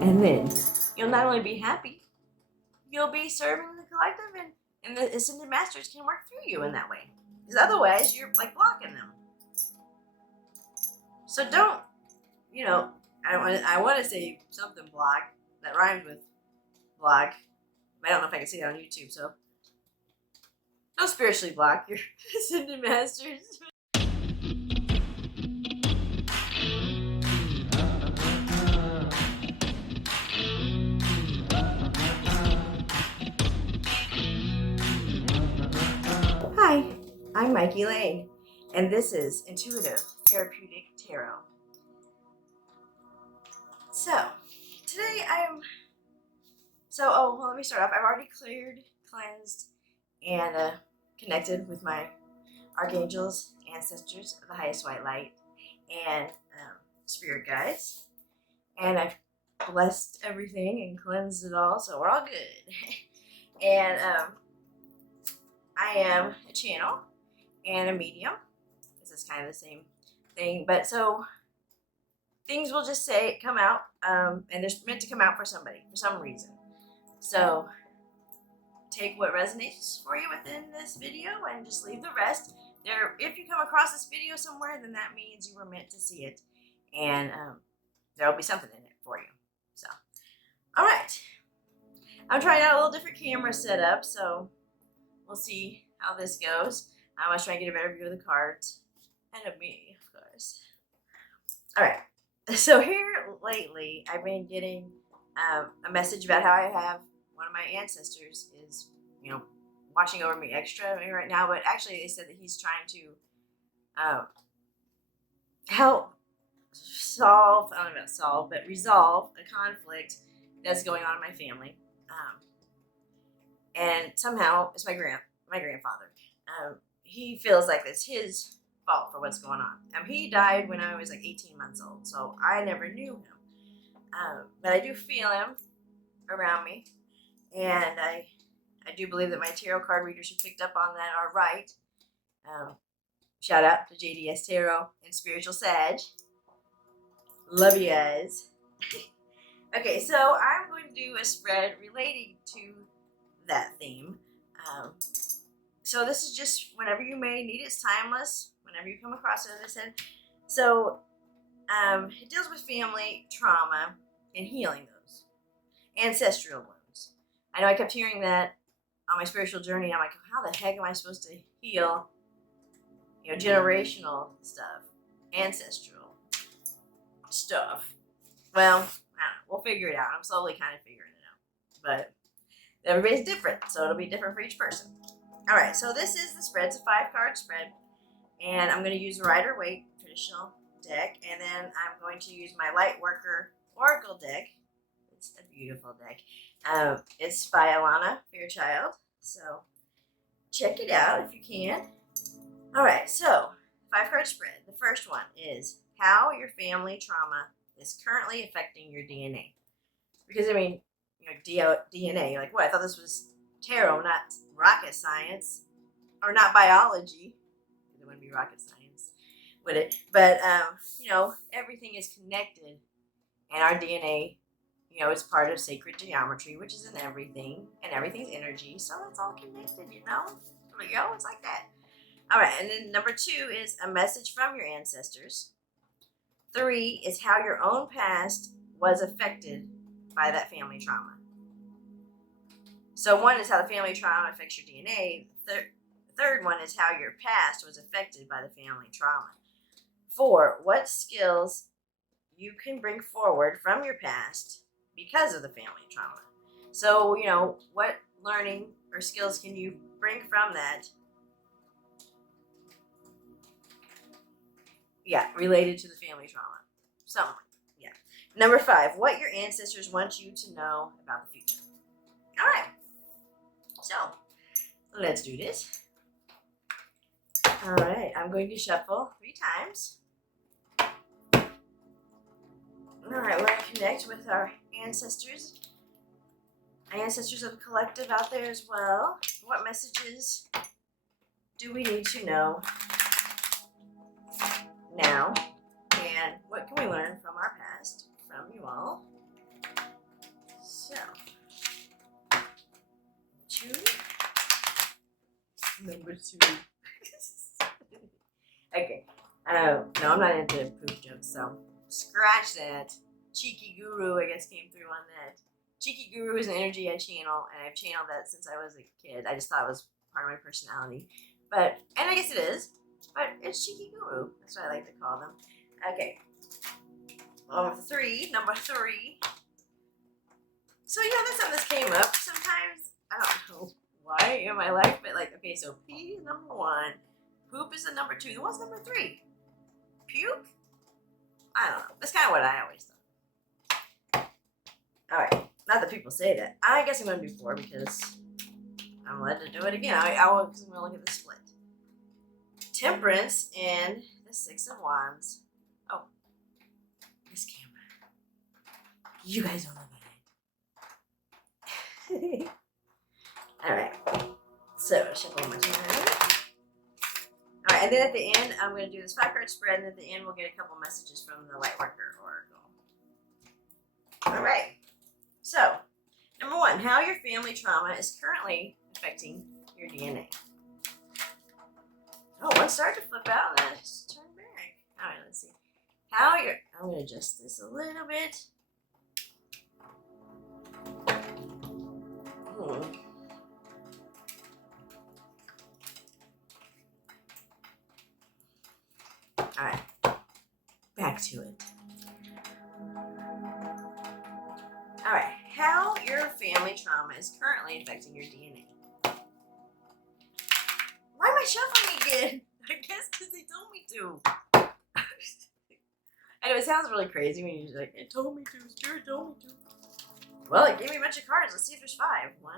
And then you'll not only be happy, you'll be serving the collective, and the ascended masters can work through you in that way. Because otherwise, you're like blocking them. So don't, I want to say something block that rhymes with block. But I don't know if I can say it on YouTube, so don't spiritually block your ascended masters. Hi, I'm Mikey Lane, and this is Intuitive Therapeutic Tarot. So, today let me start off. I've already cleared, cleansed, and connected with my archangels, ancestors of the highest white light, and spirit guides. And I've blessed everything and cleansed it all, so we're all good. And I am a channel and a medium. This is kind of the same thing, but so things will just come out, and they're meant to come out for somebody, for some reason. So take what resonates for you within this video and just leave the rest. If you come across this video somewhere, then that means you were meant to see it, and there will be something in it for you. So, all right. I'm trying out a little different camera setup, so we'll see how this goes. I was trying to get a better view of the cards and of me, of course. All right. So here lately, I've been getting a message about how I have one of my ancestors is, watching over me extra right now. But actually, they said that he's trying to help resolve a conflict that's going on in my family. And somehow it's my grandfather. He feels like it's his fault for what's going on. He died when I was like 18 months old, so I never knew him. But I do feel him around me, and I do believe that my tarot card readers who picked up on that are right. Shout out to JDS Tarot and Spiritual Sag. Love you guys. Okay, so I'm going to do a spread relating to that theme. So this is just whenever you may need. It's timeless. Whenever you come across it, as I said. So it deals with family trauma and healing those ancestral wounds. I know I kept hearing that on my spiritual journey. I'm like, how the heck am I supposed to heal, generational stuff, ancestral stuff? Well, I don't know. We'll figure it out. I'm slowly kind of figuring it out, but everybody's different, so it'll be different for each person. All right, so this is the spread. It's a 5-card spread, and I'm going to use a Rider-Waite traditional deck, and then I'm going to use my Lightworker Oracle deck. It's a beautiful deck. It's by Alana Fairchild, so check it out if you can. All right, so 5-card spread. The first one is how your family trauma is currently affecting your DNA. Because, DNA, you're like, what? I thought this was tarot, not rocket science, or not biology. It wouldn't be rocket science, would it? But, everything is connected, and our DNA, is part of sacred geometry, which is in everything, and everything's energy, so it's all connected, it's like that. All right, and then number 2 is a message from your ancestors. 3 is how your own past was affected by that family trauma. So 1 is how the family trauma affects your DNA. The third one is how your past was affected by the family trauma. 4, what skills you can bring forward from your past because of the family trauma. So, what learning or skills can you bring from that? Yeah, related to the family trauma. Somewhere. Yeah. Number 5, what your ancestors want you to know about the future. All right. So, let's do this. All right, I'm going to shuffle 3 times. All right, we're going to connect with our ancestors of the collective out there as well. What messages do we need to know now? And what can we learn from our past, from you all? number 2. Okay. No, I'm not into poop jokes, so scratch that. Cheeky Guru, I guess, came through on that. Cheeky Guru is an energy I channel, and I've channeled that since I was a kid. I just thought it was part of my personality. And I guess it is, but it's Cheeky Guru. That's what I like to call them. Okay. Number 3. So, that's how this came up. Sometimes, I don't know why in my life, but okay, so pee is number 1. Poop is the number 2. What's number 3? Puke? I don't know. That's kind of what I always thought. Alright. Not that people say that. I guess I'm going to do 4 because I'm allowed to do it again. I'm going to look at the split. Temperance and the 6 of Wands. Oh. This camera. You guys don't know that. Alright. So, shuffle my time. Alright, and then at the end, I'm going to do this 5-card spread, and at the end, we'll get a couple messages from the Lightworker Oracle. Alright. So, number 1, how your family trauma is currently affecting your DNA. Oh, one started to flip out, and then it just turned back. Alright, let's see. I'm going to adjust this a little bit. Alright, back to it. Alright, how your family trauma is currently affecting your DNA. Why am I shuffling again? I guess because they told me to. I know it sounds really crazy when you're just like, it told me to, Spirit told me to. Well, it gave me a bunch of cards. Let's see if there's 5. 1,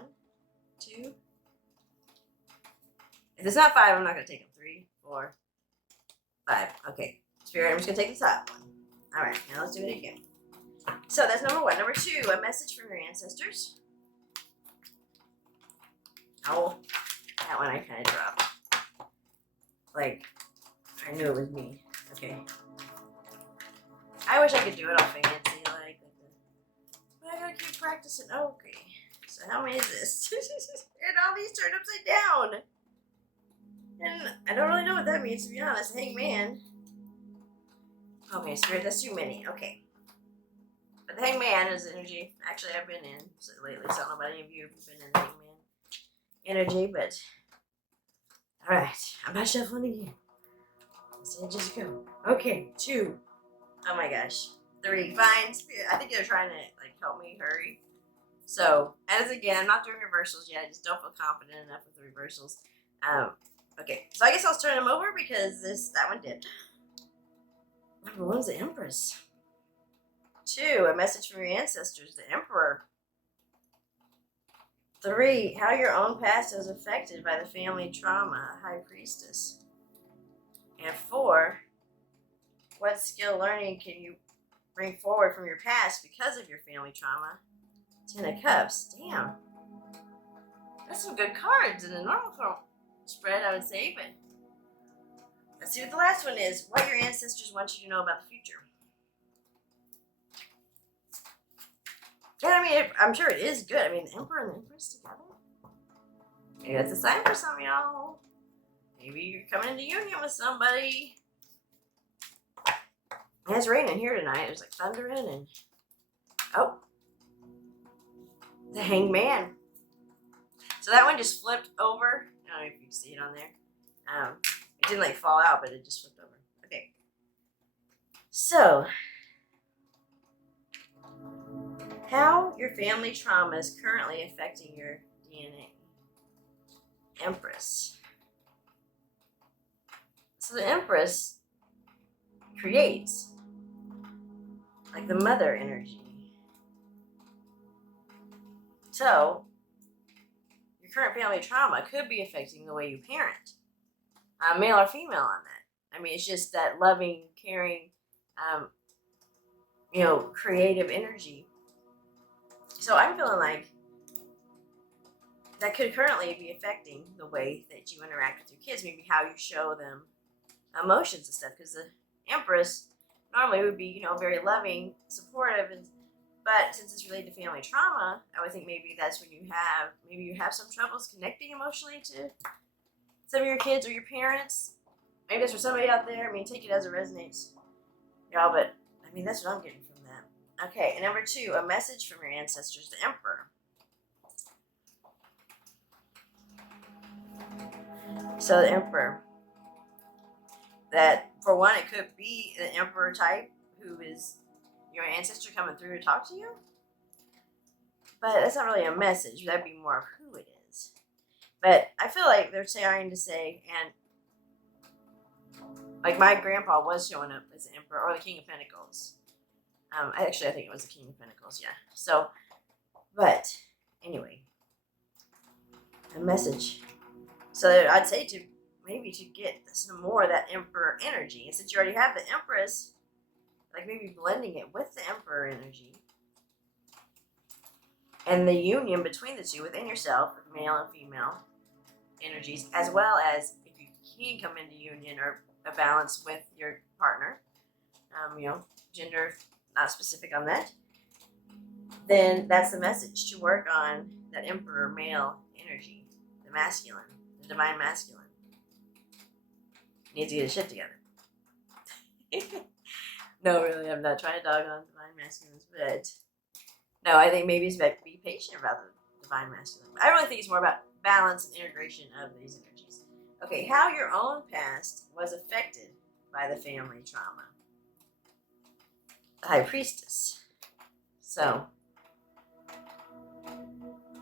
2. If it's not 5, I'm not going to take them. 3, 4, 5. Okay. Spirit, I'm just going to take the top one. Alright, now let's do it again. So that's number 1. Number 2, a message from your ancestors. Oh, that one I kind of dropped. I knew it was me. Okay. I wish I could do it all fancy, but I gotta keep practicing. Oh, okay. So how many is this? And all these turned upside down. And I don't really know what that means, to be honest. Hangman. Okay, Spirit, that's too many. Okay. But the Hangman is energy. Actually, I've been in lately, so I don't know about any of you if you've been in the Hangman energy, but alright. I'm not shuffling again. So just go. Okay, 2. Oh my gosh. 3. Fine. Spirit. I think they're trying to help me hurry. So, as again, I'm not doing reversals yet. I just don't feel confident enough with the reversals. Okay, so I guess I'll turn them over because that one did. Number 1's the Empress. 2, a message from your ancestors, the Emperor. 3, how your own past is affected by the family trauma, High Priestess. And 4, what skill learning can you bring forward from your past because of your family trauma? 10 of Cups. Damn. That's some good cards in a normal spread, I would say, but let's see what the last one is. What your ancestors want you to know about the future. Yeah, I mean, I'm sure it is good. I mean, the Emperor and the Empress together. Maybe that's a sign for some of y'all. Maybe you're coming into union with somebody. It's raining here tonight. There's thundering and... Oh. The Hangman. So that one just flipped over. I don't know if you can see it on there. It didn't fall out, but it just flipped over. Okay. So... how your family trauma is currently affecting your DNA. Empress. So the Empress creates the mother energy. So your current family trauma could be affecting the way you parent, male or female on that. I mean, it's just that loving, caring, creative energy. So I'm feeling that could currently be affecting the way that you interact with your kids, maybe how you show them emotions and stuff, because the Empress normally would be, very loving, supportive, but since it's related to family trauma, I would think maybe that's when you have some troubles connecting emotionally to some of your kids or your parents. Maybe that's for somebody out there. I mean, take it as it resonates, y'all. But I mean, that's what I'm getting from that. Okay, and number 2, a message from your ancestors, the Emperor. So the Emperor. That, for one, it could be an Emperor type who is your ancestor coming through to talk to you. But that's not really a message. That'd be more of who it is. But I feel like they're trying to say, and like my grandpa was showing up as the Emperor or the King of Pentacles. I think it was the King of Pentacles, yeah. So, but anyway, a message. So I'd say to maybe to get some more of that Emperor energy. And since you already have the Empress, like maybe blending it with the Emperor energy. And the union between the two within yourself, male and female energies, as well as if you can come into union or a balance with your partner, gender, not specific on that, then that's the message, to work on that Emperor male energy, the masculine, the divine masculine. Needs to get his shit together. No, really, I'm not trying to dog on divine masculines, but no, I think maybe it's better to be patient about the divine masculine. I really think it's more about balance and integration of these energies. Okay, how your own past was affected by the family trauma. The High Priestess. So,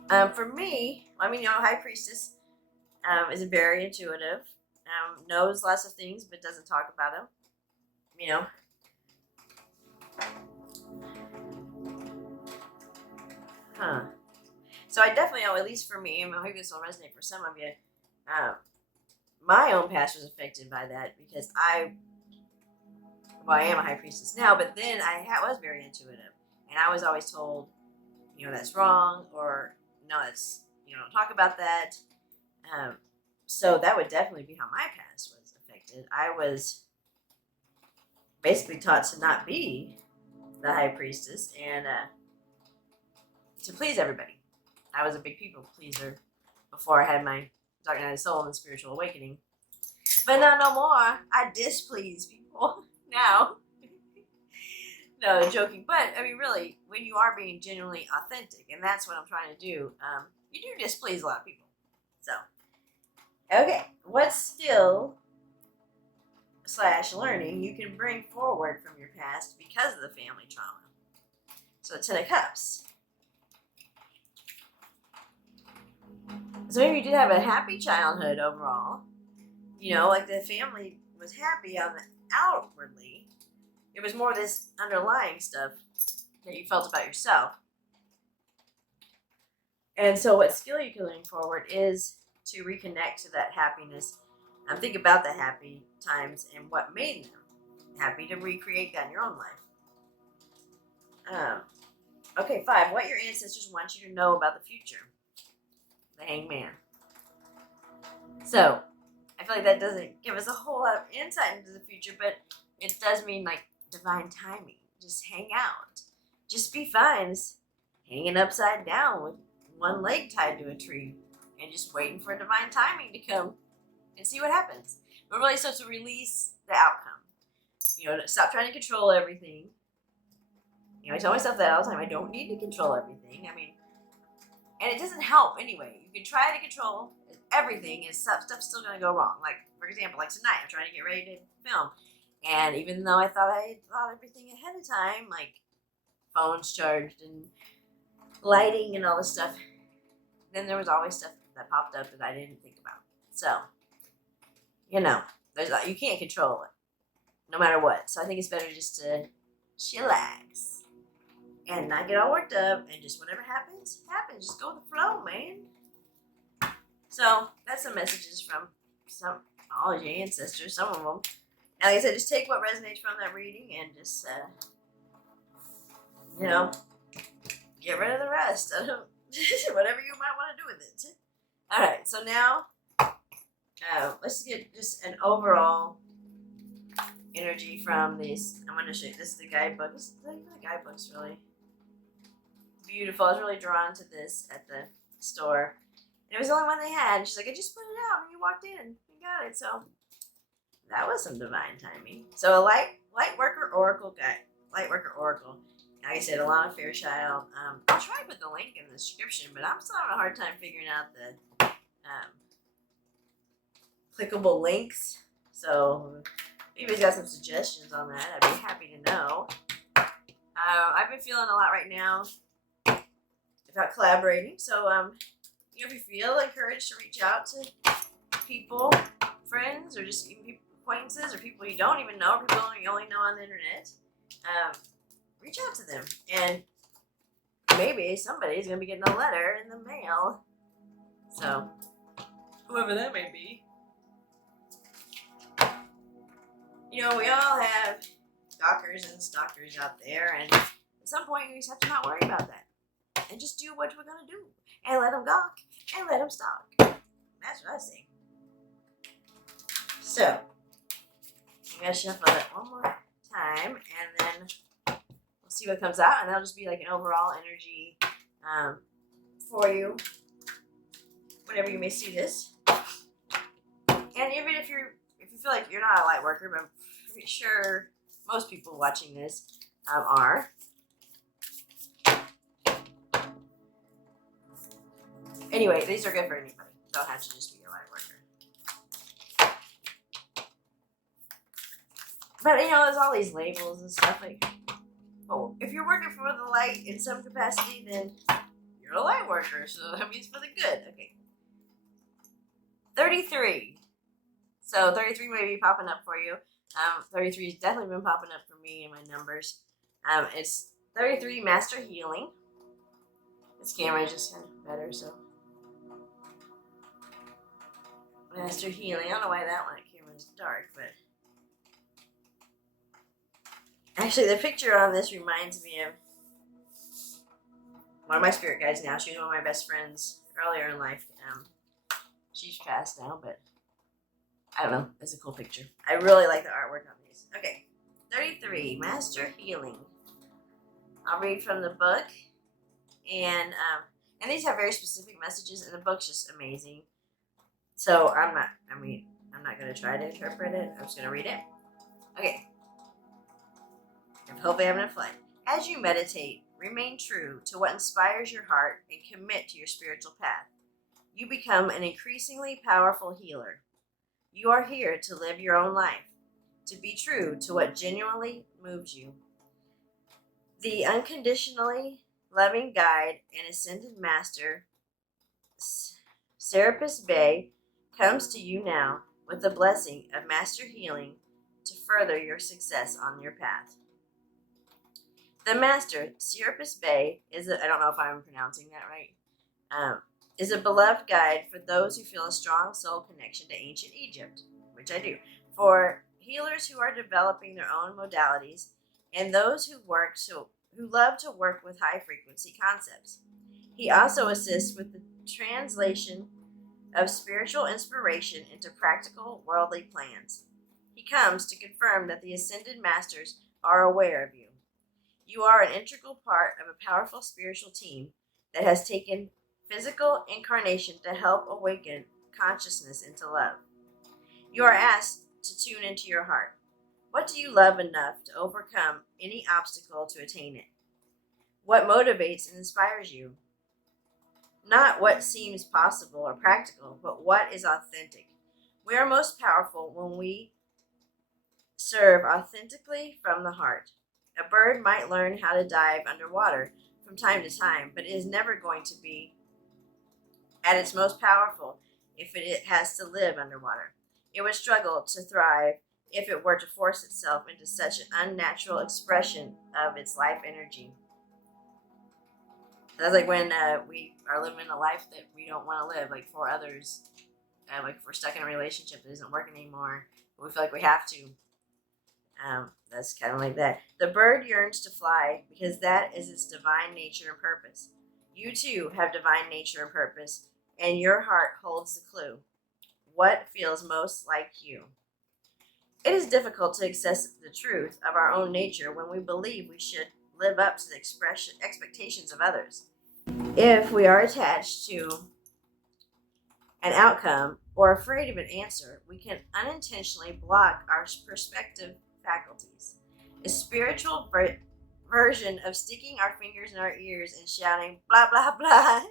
for me, High Priestess is very intuitive, knows lots of things, but doesn't talk about them. So I definitely know, at least for me, and maybe this will resonate for some of you, my own past was affected by that because I am a High Priestess now, but then I was very intuitive, and I was always told, that's wrong, or no, that's, don't talk about that. So that would definitely be how my past was affected. I was basically taught to not be the High Priestess and to please everybody. I was a big people pleaser before I had my Dark Night of the Soul and spiritual awakening. But now no more. I displease people now. No, joking. But, really, when you are being genuinely authentic, and that's what I'm trying to do, you do displease a lot of people. So, okay. What skill / learning you can bring forward from your past because of the family trauma? So, the 10 of Cups. So maybe you did have a happy childhood overall. Like the family was happy on the outwardly. It was more this underlying stuff that you felt about yourself. And so what skill you can learn forward is to reconnect to that happiness. Think about the happy times and what made them happy, to recreate that in your own life. Okay, 5. What your ancestors want you to know about the future. The Hangman. So, I feel like that doesn't give us a whole lot of insight into the future, but it does mean like divine timing. Just hang out. Just be fine. Just hanging upside down with one leg tied to a tree and just waiting for divine timing to come and see what happens. But really, so to release the outcome. Stop trying to control everything. I tell myself that all the time. I don't need to control everything. And it doesn't help anyway. You can try to control everything, and stuff's still going to go wrong. Like, for example, like tonight, I'm trying to get ready to film. And even though I thought everything ahead of time, like phones charged and lighting and all this stuff, then there was always stuff that popped up that I didn't think about. So, you can't control it, no matter what. So I think it's better just to chillax and not get all worked up, and just whatever happens. Just go with the flow, man. So that's some messages from all of your ancestors, some of them. And like I said, just take what resonates from that reading and just, get rid of the rest. Whatever you might want to do with it. All right, so now let's get just an overall energy from these. I'm going to show you. This is the guidebook. The guidebook's really beautiful. I was really drawn to this at the store. And it was the only one they had. And she's like, I just put it out and you walked in and you got it. So that was some divine timing. So a light worker oracle guy. Light worker oracle. Like I said, Alana Fairchild. I'll try to put the link in the description, but I'm still having a hard time figuring out the clickable links. So if anybody's got some suggestions on that, I'd be happy to know. I've been feeling a lot right now about collaborating. So if you feel encouraged to reach out to people, friends, or just even people, acquaintances, or people you don't even know, or people you only know on the internet, reach out to them. And maybe somebody's going to be getting a letter in the mail. So, whoever that may be. We all have stalkers and stalkers out there, and at some point you just have to not worry about that. And just do what we're going to do. And let them gawk, and let them stalk. That's what I say. So, I'm going to shuffle it one more time, and then we'll see what comes out, and that'll just be like an overall energy for you whenever you may see this. And even if you feel like you're not a light worker, but I'm pretty sure most people watching this are. Anyway, these are good for anybody. Don't have to just be a light worker. But there's all these labels and stuff like. Oh, if you're working for the light in some capacity, then you're a light worker. So that means for the good. Okay. 33. So 33 may be popping up for you. 33 has definitely been popping up for me in my numbers. It's 33 Master Healing. This camera is just kind of better, so. Master Healing. I don't know why that one camera is dark, but. Actually, the picture on this reminds me of one of my spirit guides now. She was one of my best friends earlier in life. She's passed now, but I don't know. It's a cool picture. I really like the artwork on these. Okay, 33, Master Healing. I'll read from the book, and these have very specific messages, and the book's just amazing. So I'm not going to try to interpret it. I'm just going to read it. Okay. Hopefully having a flight. As you meditate, remain true to what inspires your heart and commit to your spiritual path. You become an increasingly powerful healer. You are here to live your own life, to be true to what genuinely moves you. The unconditionally loving guide and ascended master, Serapis Bey, comes to you now with the blessing of Master Healing to further your success on your path. The Master, Serapis Bey, I don't know if I'm pronouncing that right, is a beloved guide for those who feel a strong soul connection to ancient Egypt, which I do, for healers who are developing their own modalities, and those who love to work with high-frequency concepts. He also assists with the translation of spiritual inspiration into practical worldly plans. He comes to confirm that the Ascended Masters are aware of you. You are an integral part of a powerful spiritual team that has taken physical incarnation to help awaken consciousness into love. You are asked to tune into your heart. What do you love enough to overcome any obstacle to attain it? What motivates and inspires you? Not what seems possible or practical, but what is authentic. We are most powerful when we serve authentically from the heart. A bird might learn how to dive underwater from time to time, but it is never going to be at its most powerful if it has to live underwater. It would struggle to thrive if it were to force itself into such an unnatural expression of its life energy. That's like when we are living a life that we don't want to live, like for others. Like if we're stuck in a relationship that isn't working anymore, but we feel like we have to. That's kind of like that. The bird yearns to fly because that is its divine nature and purpose. You too have divine nature and purpose, and your heart holds the clue. What feels most like you? It is difficult to access the truth of our own nature when we believe we should live up to the expectations of others. If we are attached to an outcome or afraid of an answer, we can unintentionally block our perspective faculties. A spiritual version of sticking our fingers in our ears and shouting, blah, blah, blah,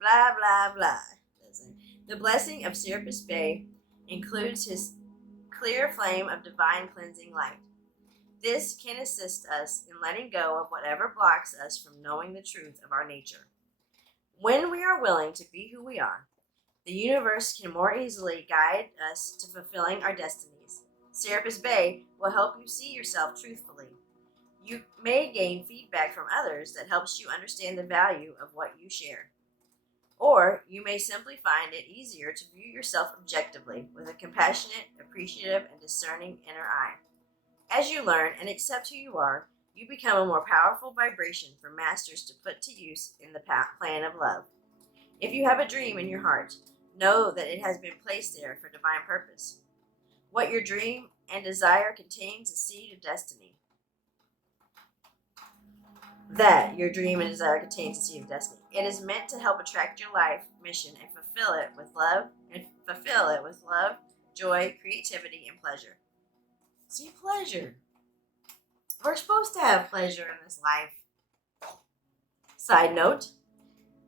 blah, blah, blah. The blessing of Serapis Bey includes his clear flame of divine cleansing light. This can assist us in letting go of whatever blocks us from knowing the truth of our nature. When we are willing to be who we are, the universe can more easily guide us to fulfilling our destinies. Serapis Bey will help you see yourself truthfully. You may gain feedback from others that helps you understand the value of what you share. Or you may simply find it easier to view yourself objectively with a compassionate, appreciative, and discerning inner eye. As you learn and accept who you are, you become a more powerful vibration for masters to put to use in the plan of love. If you have a dream in your heart, know that it has been placed there for divine purpose. What your dream and desire contains a seed of destiny. That your dream and desire contains a seed of destiny. It is meant to help attract your life mission and fulfill it with love, joy, creativity, and pleasure. See, pleasure. We're supposed to have pleasure in this life. Side note.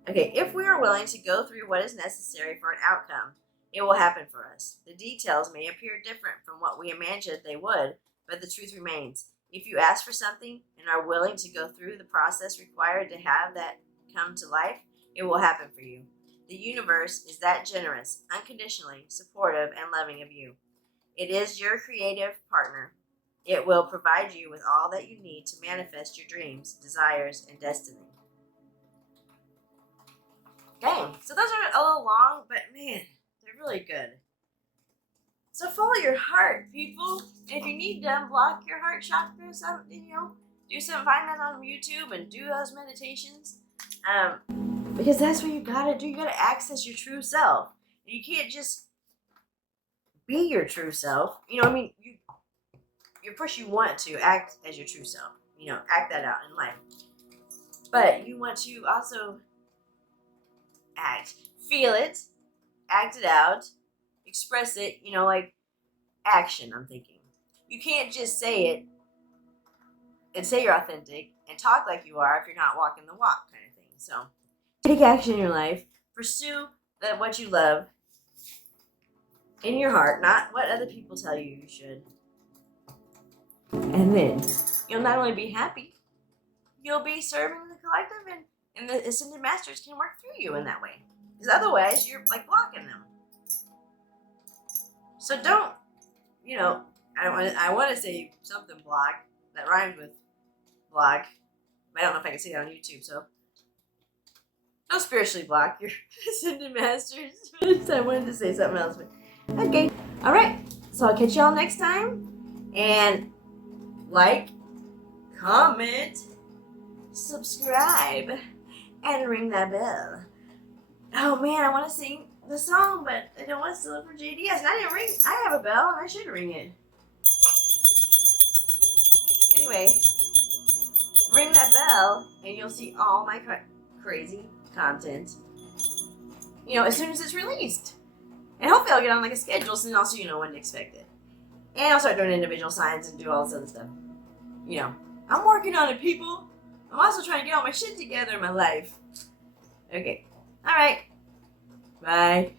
Okay, if we are willing to go through what is necessary for an outcome, it will happen for us. The details may appear different from what we imagined they would, but the truth remains. If you ask for something and are willing to go through the process required to have that come to life, it will happen for you. The universe is that generous, unconditionally supportive, and loving of you. It is your creative partner. It will provide you with all that you need to manifest your dreams, desires, and destiny. Okay, so those are a little long, but man, they're really good. So follow your heart, people. And if you need to unblock your heart chakra, something, do something, find that on YouTube and do those meditations. Because that's what you gotta do. You gotta access your true self. You can't just be your true self. You want to act as your true self. Act that out in life. But you want to also feel it, act it out, express it, like action, I'm thinking. You can't just say it and say you're authentic and talk like you are if you're not walking the walk kind of thing. So take action in your life, pursue what you love in your heart, not what other people tell you should. And then you'll not only be happy, you'll be serving the collective, and the ascended masters can work through you in that way. Because otherwise, you're like blocking them. So don't, I want to say something block that rhymes with block, but I don't know if I can say it on YouTube. So don't spiritually block your ascended masters. I wanted to say something else, but okay. All right. So I'll catch y'all next time, and like, comment, subscribe, and ring that bell. Oh man, I want to sing the song, but I don't want to steal it from JDS. And I have a bell, and I should ring it. Anyway, ring that bell, and you'll see all my crazy content, as soon as it's released. And hopefully I'll get on like a schedule, so then also you know when to expect it. And I'll start doing individual signs and do all this other stuff. I'm working on it, people. I'm also trying to get all my shit together in my life. Okay. All right. Bye.